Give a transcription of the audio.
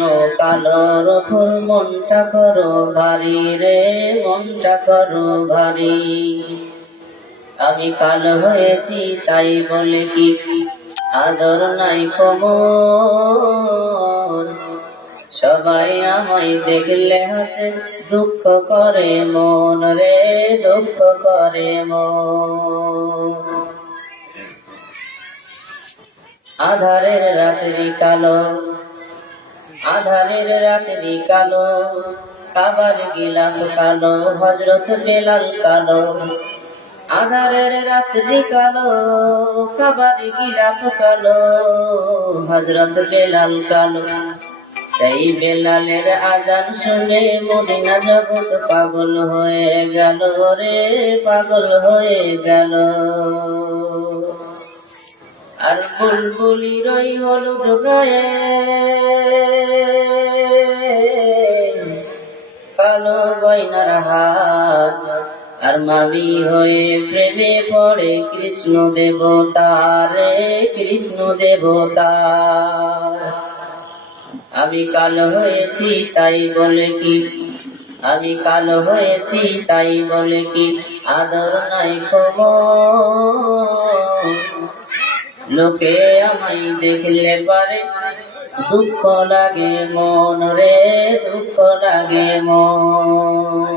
কেন কালোর ওপর মনটা করো ভারী রে, মনটা করো ভারী। আমি কালো হয়েছি তাই বলে কি আদর নাই কোমর? সবাই আমায় দেখলে হাসে, দুঃখ করে মন রে, দুঃখ করে মন। আধারের রাত্রি কালো, আধারের রাত্রি কালো, কাবার গিলাফ কালো, হযরত বেলাল কালো। আধারের রাত্রি কালো, কাবার গিলাফ কালো, হযরত বেলাল কালো। সেই বেলালের আজান শুনে মদিনা জগৎ পাগল হয়ে গেল রে, পাগল হয়ে গেল। আর বুলবুলির ওই হলুদ গায়ে কালো গয়নার হাত, আর মাবি হয়ে প্রেমে পড়ে কৃষ্ণ দেবতা রে, কৃষ্ণ দেবতা। আমি কালো হয়েছি তাই বলে কি, আমি কালো হয়েছি তাই বলে কি আদর নাই কোমর? লোকে আমায় দেখলে পারে দুঃখ লাগে মন রে, দুঃখ লাগে মন।